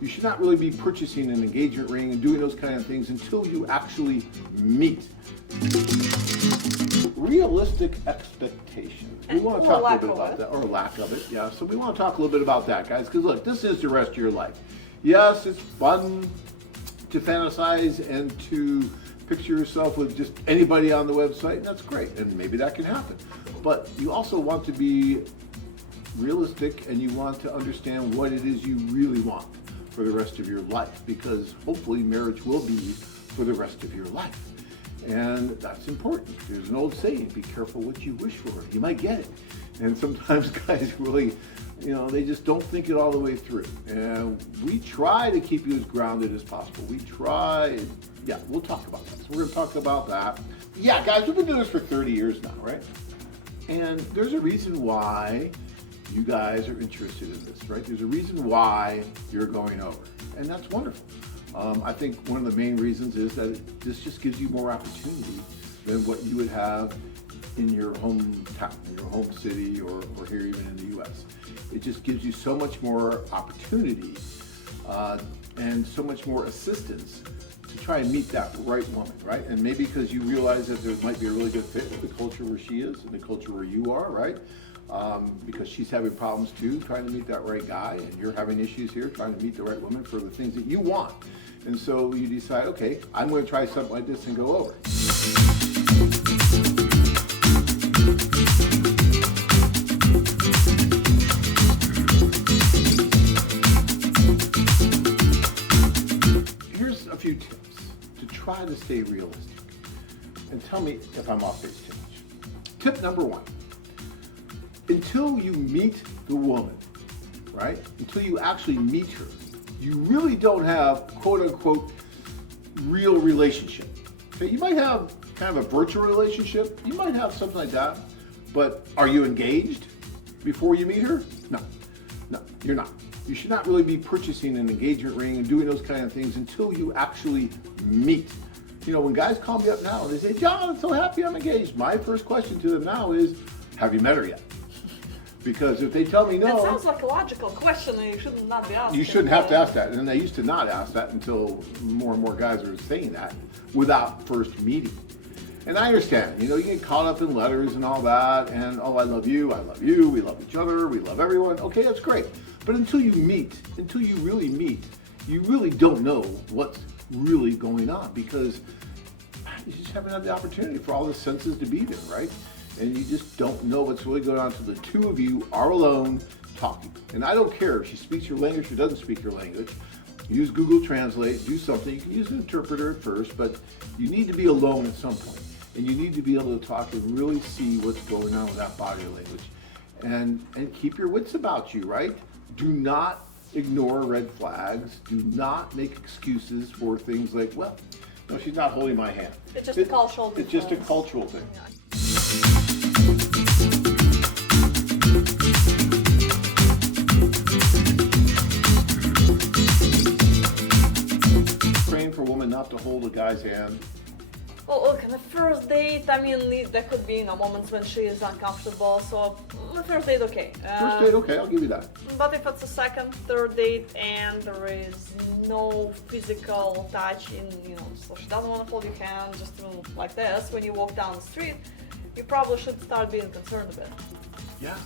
You should not really be purchasing an engagement ring and doing those kind of things until you actually meet. Realistic expectations. We want to talk a little bit about that, or lack of it, yeah. So we want to talk a little bit about that, guys, because look, this is the rest of your life. Yes, it's fun to fantasize and to picture yourself with just anybody on the website, and that's great, and maybe that can happen. But you also want to be realistic, and you want to understand what it is you really want for the rest of your life, because hopefully marriage will be for the rest of your life. And that's important. There's an old saying, be careful what you wish for. You might get it. And sometimes guys really, they just don't think it all the way through. And we try to keep you as grounded as possible. We try, we'll talk about that. So we're gonna talk about that. Yeah, guys, we've been doing this for 30 years now, right? And there's a reason why you guys are interested in this, right? There's a reason why you're going over. And that's wonderful. I think one of the main reasons is that this just gives you more opportunity than what you would have in your hometown, in your home city, or here even in the US. It just gives you so much more opportunity and so much more assistance to try and meet that right woman, right? And maybe because you realize that there might be a really good fit with the culture where she is and the culture where you are, right? Because she's having problems too, trying to meet that right guy, and you're having issues here, trying to meet the right woman for the things that you want. And so you decide, okay, I'm going to try something like this and go over. Here's a few tips to try to stay realistic. And tell me if I'm off base too much. Tip number one. Until you meet the woman, right? Until you actually meet her, you really don't have, quote unquote, real relationship. Okay, you might have kind of a virtual relationship. You might have something like that. But are you engaged before you meet her? No, you're not. You should not really be purchasing an engagement ring and doing those kind of things until you actually meet. When guys call me up now and they say, John, I'm so happy I'm engaged. My first question to them now is, have you met her yet? Because if they tell me no... That sounds like a logical question and you should not be asking. You shouldn't have to ask that. And I used to not ask that until more and more guys are saying that without first meeting. And I understand, you get caught up in letters and all that, and I love you, we love each other, we love everyone. Okay, that's great. But until you really meet, you really don't know what's really going on, because you just haven't had the opportunity for all the senses to be there, right? And you just don't know what's really going on until the two of you are alone talking. And I don't care if she speaks your language or doesn't speak your language. Use Google Translate, do something. You can use an interpreter at first, but you need to be alone at some point. And you need to be able to talk and really see what's going on with that body language. And keep your wits about you, right? Do not ignore red flags. Do not make excuses for things like, well, no, she's not holding my hand. It's just a cultural difference. It's just a cultural thing. Yeah. Praying for a woman not to hold a guy's hand. Well, look, on the first date, there could be moments when she is uncomfortable, so the first date, okay. First date, okay, I'll give you that. But if it's a second, third date, and there is no physical touch so she doesn't want to hold your hand, just like this, when you walk down the street, you probably should start being concerned a bit. Yeah.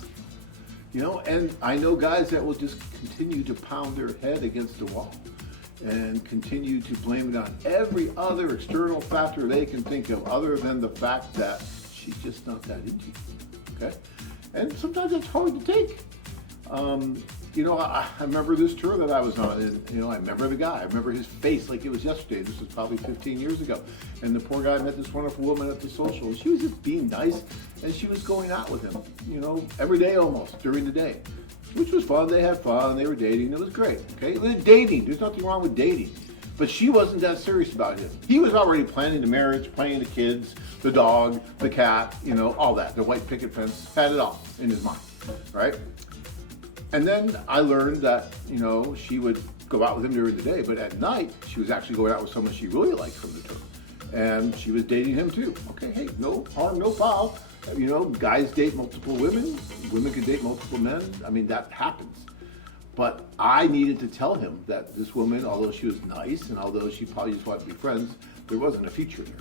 And I know guys that will just continue to pound their head against the wall and continue to blame it on every other external factor they can think of other than the fact that she's just not that into you, okay? And sometimes it's hard to take. I remember this tour that I was on, and I remember the guy. I remember his face like it was yesterday. This was probably 15 years ago. And the poor guy met this wonderful woman at the social, and she was just being nice, and she was going out with him, every day almost, during the day, which was fun. They had fun, they were dating, it was great, okay? Dating, there's nothing wrong with dating. But she wasn't that serious about him. He was already planning the marriage, planning the kids, the dog, the cat, all that. The white picket fence, had it all in his mind, right? And then I learned that, she would go out with him during the day, but at night, she was actually going out with someone she really liked from the tour. And she was dating him too. Okay, hey, no harm, no foul. Guys date multiple women. Women can date multiple men. I mean, that happens. But I needed to tell him that this woman, although she was nice and although she probably just wanted to be friends, there wasn't a future there.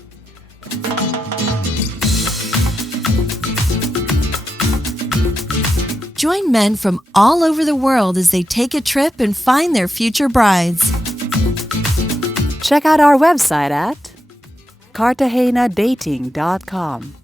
Join men from all over the world as they take a trip and find their future brides. Check out our website at cartagenadating.com.